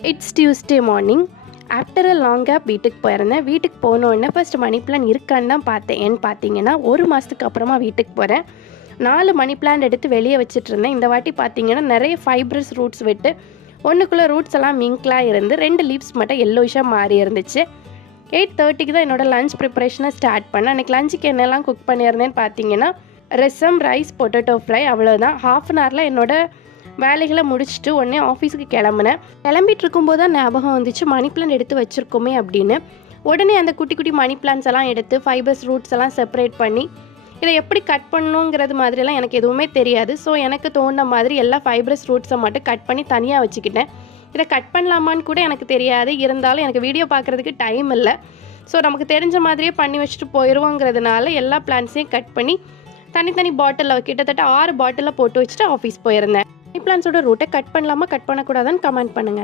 It's Tuesday morning. After a long gap வீட்டுக்கு போயிருந்தேன். வீட்டுக்கு போனோடனே ஃபஸ்ட்டு மணி பிளான் இருக்கான்னு தான் பார்த்தேன். ஏன்னு பார்த்தீங்கன்னா 1 மாதத்துக்கு அப்புறமா வீட்டுக்கு போகிறேன். 4 மணி பிளான் எடுத்து வெளியே வச்சுட்டு இருந்தேன். இந்த வாட்டி பார்த்தீங்கன்னா நிறைய ஃபைப்ரஸ் ரூட்ஸ் விட்டு ஒன்றுக்குள்ளே ரூட்ஸ் எல்லாம் மிங்க்லாக இருந்து 2 லீவ்ஸ் மட்டும் எல்லோயிஷாக மாறி இருந்துச்சு. 8:30க்கு தான் என்னோடய லஞ்ச் ப்ரிப்பரேஷனை ஸ்டார்ட் பண்ணேன். அன்றைக்கி லஞ்சுக்கு என்னெல்லாம் குக் பண்ணியிருந்தேன்னு பார்த்தீங்கன்னா ரசம், ரைஸ், பொட்டேட்டோ ஃப்ரை, அவ்வளோதான். ஹாஃப் அன் ஹவரில் என்னோடய வேலைகளை முடிச்சுட்டு உடனே ஆஃபீஸுக்கு கிளம்புனேன். கிளம்பிட்டு இருக்கும்போது தான் ஞாபகம் வந்துச்சு மணி பிளான் எடுத்து வச்சுருக்கோமே அப்படின்னு. உடனே அந்த குட்டி குட்டி மணி பிளான்ஸ் எல்லாம் எடுத்து ஃபைபர்ஸ் ரூட்ஸ் எல்லாம் செப்பரேட் பண்ணி இதை எப்படி கட் பண்ணணுங்கிறது மாதிரிலாம் எனக்கு எதுவுமே தெரியாது. ஸோ எனக்கு தோணுன மாதிரி எல்லா ஃபைபரஸ் ரூட்ஸை மட்டும் கட் பண்ணி தனியாக வச்சுக்கிட்டேன். இதை கட் பண்ணலாமான்னு கூட எனக்கு தெரியாது. இருந்தாலும் எனக்கு வீடியோ பார்க்குறதுக்கு டைம் இல்லை. ஸோ நமக்கு தெரிஞ்ச மாதிரியே பண்ணி வச்சுட்டு போயிடுவோங்கிறதுனால எல்லா பிளான்ஸையும் கட் பண்ணி தனித்தனி பாட்டிலில் கிட்டத்தட்ட 6 பாட்டிலில் போட்டு வச்சுட்டு ஆஃபீஸ் போயிருந்தேன். மணி பிளான்ஸோட ரூட்டை கட் பண்ணலாமா கட் பண்ணக்கூடாதான்னு கமெண்ட் பண்ணுங்க.